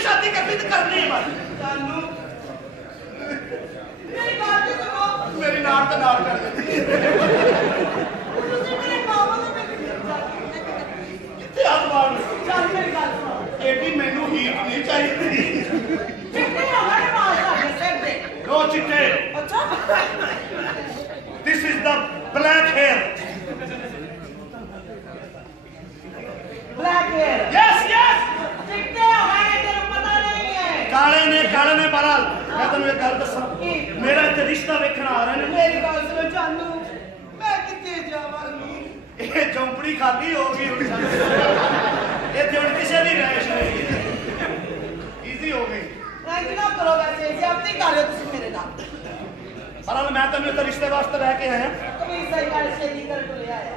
नहीं शादी करनी तो करनी ही बस जानू मेरी बात तो सुनो मेरी नाड़ तो नाड़ कर देती तुझे मेरे मामा ने कितने हाथ मार चल मेरी गल सुनो एडी मैनू हीट नहीं चाहिए चिट्टे हमारे मार लागे सिर पे नो चिट्टे अच्छा this is the black hair black hair yes yes चिट्टे हमारे तेरे पता नहीं है काले ने बहरहाल मैं तेन एक गल दसा मेरा इत्थे रिश्ता वेखण आ रहे ने मेरी गल सुनो जानू मैं किथे जावांगी ये झोंपड़ी खाली हो गई हुण इत्थे हुण किसे दी रैश नहीं इजी हो गई नहीं ना करो वैसे ज्यादती कर रहे हो तुम मेरे नाल बहरहाल मैं तेन इत्थे रिश्ते वास्ते लैके आया कभी सही गल शेरी कर तो ले आया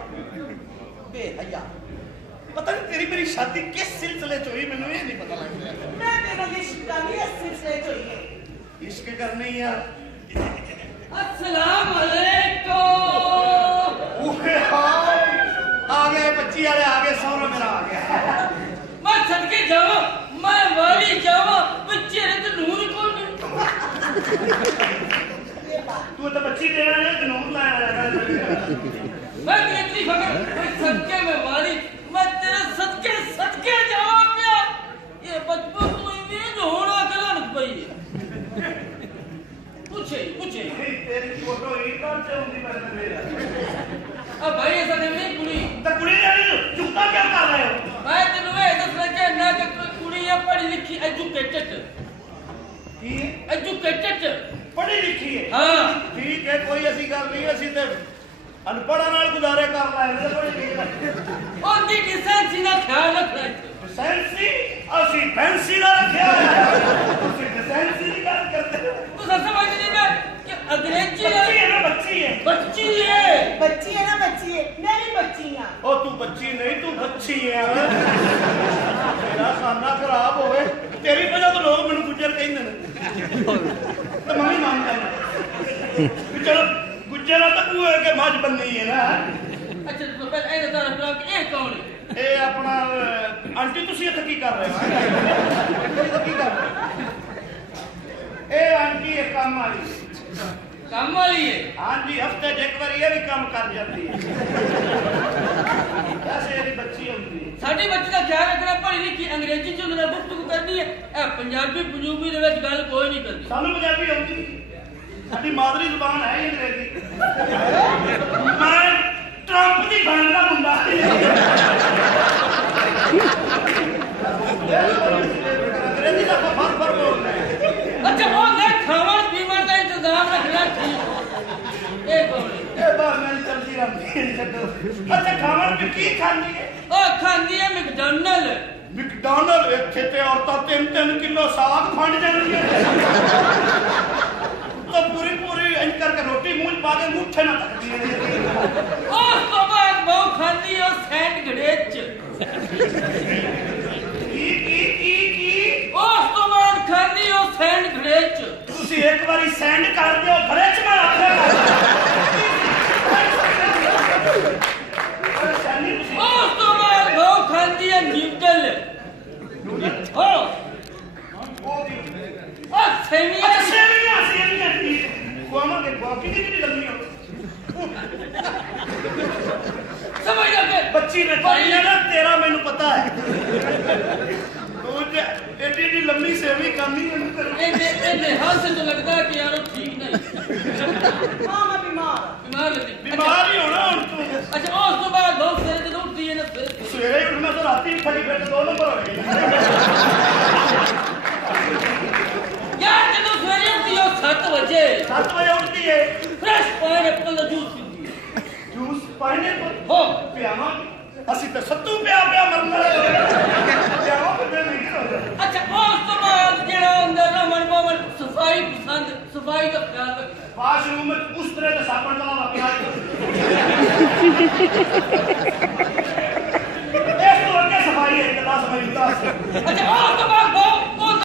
बेहया पता नहीं तेरी मेरी शादी किस सिलसिले च हुई मैनू ये नहीं पता लग रहा मैं तेरा इश्क करनी है सिलसिले चाहिए इश्क करनी है अस्सलाम वालेकुम ओए हाय आ गए बच्ची वाले आ गए सौरा मेरा आ गया मैं सदके जावा मैं वाली जावा बच्चे रे तो नूर को तू तो बच्ची देना है कानून लाया मैं इतनी फकर मैं सदके में वाली मैं तेरे सदके जावा क्या ये बचपन तो ये जो होना गलन पई पूछे तेरी फोटो ही कौन से होंगी मेरे अब भाई ऐसा नहीं कुड़ी तो कुड़ी ने चुपता क्या कर रहे हो मैं तेनू ये दसना चाहना कि कुड़ी है पढ़ी लिखी एजुकेटेड पढ़ी लिखी है हाँ ठीक है कोई ऐसी गल नहीं असी ते अनपढ़ा नाल गुजारे कर लाए पढ़ी लिखी ਉਹਦੀ ਡਿਸੈਂਸੀ ਦਾ ਖਿਆਲ ਰੱਖਣਾ डिसेंसी असी फैंसी दा रखया है तुसी डिसेंसी की गल करते हो ਤੂੰ ਸਮਝ ਨਹੀਂ ਨਾ ਕਿ अंग्रेजी बच्ची है ना बच्ची है बच्ची है बच्ची है ना बच्ची है मैं भी बच्ची हां ओ तू बच्ची नहीं तू बच्ची है मेरा खाना खराब होवे तेरी वजह तो लोग मैनू गुज्जर कहंदे ने तो मैं भी मानता हूं चलो गुज्जर तो तू है कि मज बन्नी है ना अच्छा तो पहले ਇਹ ਤਾਂ ਦੱਸ ਕਿ ਇਹ ਕੌਣ ਹੈ ਇਹ ਆਪਣਾ ਆਂਟੀ ਤੁਸੀਂ ਇੱਥੇ ਕੀ ਕਰ ਰਹੇ ਹੋ ਕੀ ਕਰ ਰਹੇ ਇਹ ਆਂਟੀ ਇੱਕ ਕੰਮ ਆਈ ਕੰਮ ਵਾਲੀ ਹੈ ਹਾਂਜੀ ਹਫਤੇ 'ਚ ਇੱਕ ਵਾਰੀ ਇਹ ਵੀ ਕੰਮ ਕਰ ਜਾਂਦੀ ਹੈ ਐਸੇ ਇਹਦੀ ਬੱਚੀ ਹੁੰਦੀ ਹੈ ਸਾਡੀ ਬੱਚੀ ਦਾ ਖਿਆਲ ਰੱਖਣਾ ਪੜ੍ਹੀ ਲਿਖੀ ਅੰਗਰੇਜ਼ੀ ਚ ਉਹਨਾਂ ਨਾਲ ਗੁਫ਼ਤਗੂ ਕਰਨੀ ਹੈ ਇਹ ਪੰਜਾਬੀ ਪੰਜੂਬੀ ਦੇ ਵਿੱਚ ਗੱਲ ਕੋਈ ਨਹੀਂ ਕਰਦੀ ਸਾਨੂੰ ਪੰਜਾਬੀ ਆਉਂਦੀ ਨਹੀਂ ਸਾਡੀ ਮਾਦਰੀ ਜ਼ੁਬਾਨ ਹੈ ਹੀ ਅੰਗਰੇਜ਼ੀ ਮੈਂ ਟਰੰਪ ਦੀ ਬਣ ਦਾ ਮੁੰਡਾ ਅੰਗਰੇਜ਼ੀ ਦਾ ਫਰਫਰ ਬੋਲਦਾ ਅੱਛਾ ਉਹ ਲੈ ਖਾਵਣ ਪੀਵਣ ਦਾ ਇੰਤਜ਼ਾਮ ਰੱਖਣਾ ਠੀਕ ਇਹ ਕੌਣ ਹੈ ਇਹ ਬਾਹਰ ਮੈਂ ਚਲਦੀ ਰਹਿੰਦੀ ਛੱਡੋ ਅੱਛਾ ਖਾਣ ਵਿੱਚ ਕੀ ਖਾਂਦੀ ਹੈ ਉਹ ਖਾਂਦੀ ਹੈ ਮੈਕਡੋਨਲਡ ਇੱਥੇ ਤੇ ਔਰਤਾਂ 3-3 ਕਿਲੋ ਸਾਗ ਫੰਡ ਜਾਂਦੀਆਂ ਤਾਂ ਪੂਰੀ ਇੰਜ ਕਰਕੇ ਰੋਟੀ ਮੂੰਹ 'ਚ ਪਾ ਕੇ ਮੁੱਠੇ ਨਾਲ ਤੱਕਦੀਆਂ ਨੇ ਉਸ ਤੋਂ ਬਾਅਦ ਬਹੁ ਖਾਂਦੀ ਹੈ ਸੈਂਡ ਗੜੇਚ ਕੀ ਉਸ ਤੋਂ ਬਾਅਦ ਖਾਂਦੀ ਹੈ ਸੈਂਡ ਗੜੇਚ ਤੁਸੀਂ ਇੱਕ ਵਾਰੀ ਸੈਂਡ ਕਰ ਦਿਓ ਘਰੇ 'ਚ ਮੈਂ ਆਖਿਆ ਉਸ ਤੋਂ ਬਾਅਦ ਬਹੁ ਖਾਂਦੀ ਹੈ ਨਿਊਟਲ ਹੋ ਉਹ ਸੇਵੀਆਂ ਸੇਵੀਆਂ ਕੀ ਖਵਾਵਾਂਗੇ ਬਾਕੀ ਦੀ ਵੀ ਲੰਮੀ ਹੋ ਸਮਝ ਲੱਗੇ ਬੱਚੀ ਨੇ ਪਾਈ ਆ ਨਾ ਤੇਰਾ ਮੈਨੂੰ ਪਤਾ ਹੈ ਤੂੰ ਜੇ ਏਡੀ ਲੰਮੀ ਸੇਵੀ ਕਰਨੀ ਮੈਨੂੰ ਕਰ ਇਹਨੇ ਹੱਥ ਤੋਂ ਲੱਗਦਾ ਕਿ ਯਾਰ ਉਹ ਠੀਕ ਨਹੀਂ हां मैं बीमार ਲੱਗੀ ਬਿਮਾਰ ਹੀ ਹੋਣਾ ਹੁਣ ਤੂੰ ਅੱਛਾ ਉਸ ਤੋਂ ਬਾਅਦ ਬਹੁਤ ਸਵੇਰੇ ਜਦੋਂ ਉੱਠਦੀ ਹੈ ਨਾ ਸਵੇਰੇ ਉੱਠਣਾ ਤਾਂ ਰਾਤੀ ਫੜੀ ਫਿਰ 2 ਨੰਬਰ ਹੋ ਗਏ ਯਾਰ ਜਦੋਂ ਸਵੇਰੇ ਉੱਠਦੀ ਹੈ 7 ਵਜੇ 7 ਵਜੇ ਉੱਠਦੀ ਹੈ ਫਰੈਸ਼ ਪਾਈਨਐਪਲ ਦਾ ਜੂਸ ਪੀਂਦੀ ਹੈ ਜੂਸ ਪਾਈਨਐਪਲ ਹੋ ਪਿਆਵਾਂ ਅਸੀਂ ਤਾਂ ਸੱਤੂ ਪਿਆ ਮਰਨ ਵਾਲੇ ਪਿਆਵਾਂ ਬੰਦੇ ਨਹੀਂ ਹੁੰਦਾ ਅੱਛਾ ਉਸ ਤੋਂ ਬਾਅਦ ਜਿਹੜਾ ਅੰਦਰ ਰਮਨ ਪਵਨ ਸਫਾਈ ਪਸੰਦ ਸਫਾਈ ਦਾ ਖਿਆਲ ਰੱਖਦਾ ਵਾਸ਼ਰੂਮ ਵਿੱਚ ਉਸ ਤਰ੍ਹਾਂ ਦਾ ਸਾਬਣ ਦਾ ਵਾਕਿਆ ਇਸ ਤੋਂ ਅੱਗੇ ਸਫਾਈ ਹੈ 10 ਮਿੰਟ ਦਾ ਅੱਛਾ ਉਸ ਤੋਂ ਬਾਅਦ